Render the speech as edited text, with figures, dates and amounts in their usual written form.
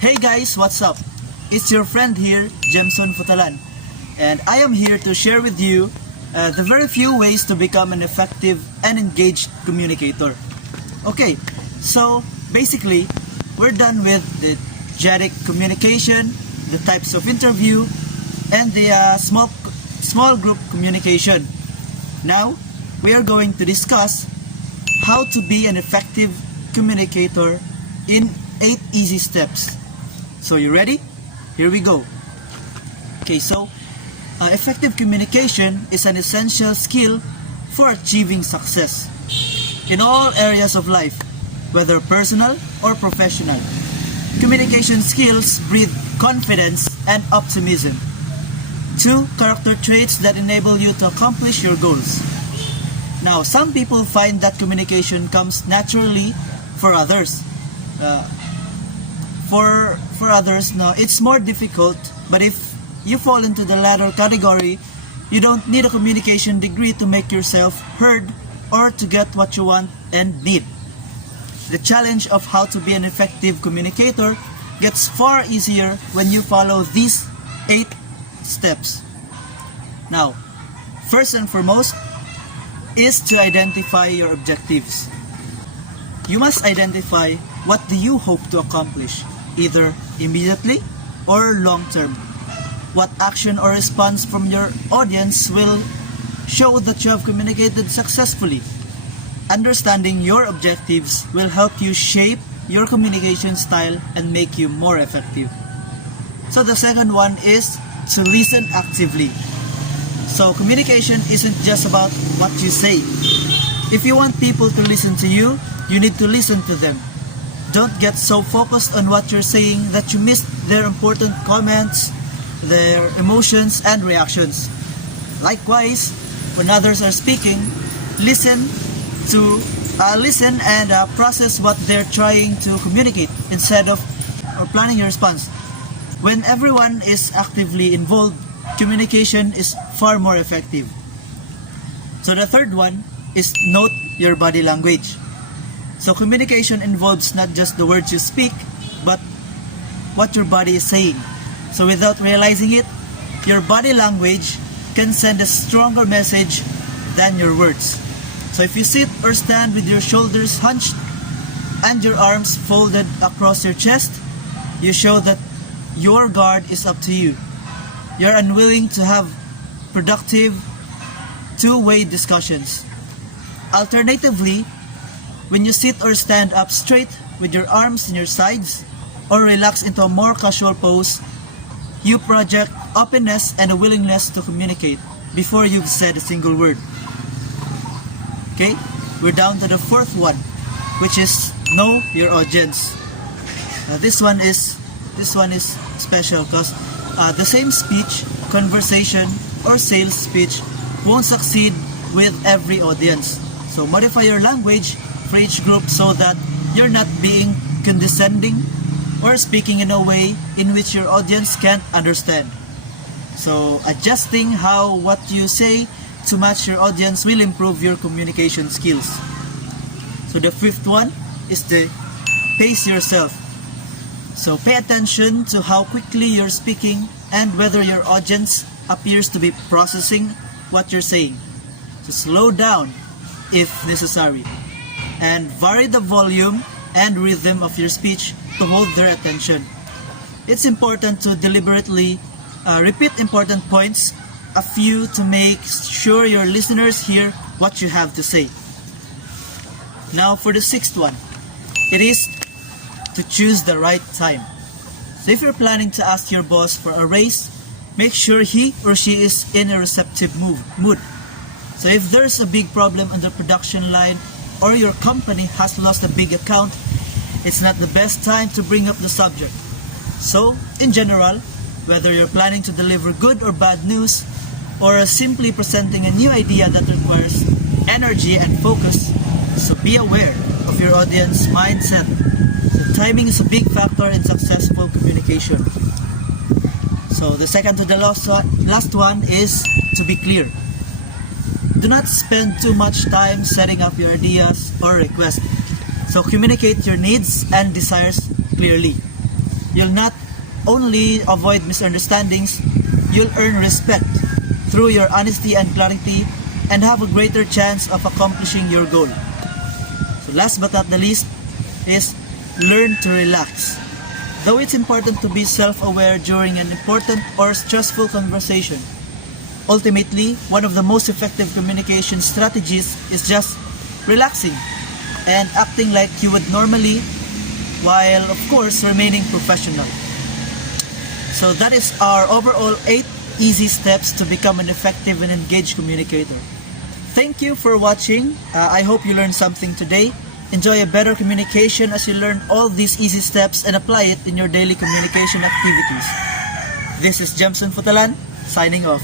Hey guys, what's up? It's your friend here, Jemson Futalan, and I am here to share with you the very few ways to become an effective and engaged communicator. Okay, so basically, we're done with the GEDIC communication, the types of interview, and the small group communication. Now, we are going to discuss how to be an effective communicator in 8 easy steps. So you ready? Here we go. Okay, so effective communication is an essential skill for achieving success in all areas of life, whether personal or professional. Communication skills breed confidence and optimism, two character traits that enable you to accomplish your goals. Now, some people find that communication comes naturally. For others, for others, no, it's more difficult. But if you fall into the latter category, you don't need a communication degree to make yourself heard or to get what you want and need. The challenge of how to be an effective communicator gets far easier when you follow these 8 steps. Now, first and foremost is to identify your objectives. You must identify what do you hope to accomplish, either immediately or long term. What action or response from your audience will show that you have communicated successfully. Understanding your objectives will help you shape your communication style and make you more effective. So the second one is to listen actively. So communication isn't just about what you say. If you want people to listen to you, you need to listen to them. Don't get so focused on what you're saying that you miss their important comments, their emotions and reactions. Likewise, when others are speaking, listen and process what they're trying to communicate instead of planning your response. When everyone is actively involved, communication is far more effective. So the third one is note your body language. So communication involves not just the words you speak, but what your body is saying. So without realizing it, your body language can send a stronger message than your words. So if you sit or stand with your shoulders hunched and your arms folded across your chest, you show that your guard is up to you. You're unwilling to have productive two-way discussions. Alternatively, when you sit or stand up straight with your arms in your sides or relax into a more casual pose, you project openness and a willingness to communicate before you've said a single word. Okay, we're down to the fourth one, which is know your audience. This one is special because the same speech, conversation, or sales speech won't succeed with every audience. So modify your language for each group so that you're not being condescending or speaking in a way in which your audience can't understand. So adjusting what you say to match your audience will improve your communication skills. So the fifth one is to pace yourself. So pay attention to how quickly you're speaking and whether your audience appears to be processing what you're saying. So slow down if necessary, and vary the volume and rhythm of your speech to hold their attention. It's important to deliberately repeat important points, a few to make sure your listeners hear what you have to say. Now for the sixth one, it is to choose the right time. So if you're planning to ask your boss for a raise, make sure he or she is in a receptive mood. So if there's a big problem on the production line or your company has lost a big account, it's not the best time to bring up the subject. So, in general, whether you're planning to deliver good or bad news, or simply presenting a new idea that requires energy and focus, so be aware of your audience mindset. So timing is a big factor in successful communication. So the second to the last one is to be clear. Do not spend too much time setting up your ideas or requests. So communicate your needs and desires clearly. You'll not only avoid misunderstandings, you'll earn respect through your honesty and clarity and have a greater chance of accomplishing your goal. So last but not the least is learn to relax. Though it's important to be self-aware during an important or stressful conversation, ultimately, one of the most effective communication strategies is just relaxing and acting like you would normally, while of course remaining professional. So that is our overall 8 easy steps to become an effective and engaged communicator. Thank you for watching. I hope you learned something today. Enjoy a better communication as you learn all these easy steps and apply it in your daily communication activities. This is Jemson Futalan, signing off.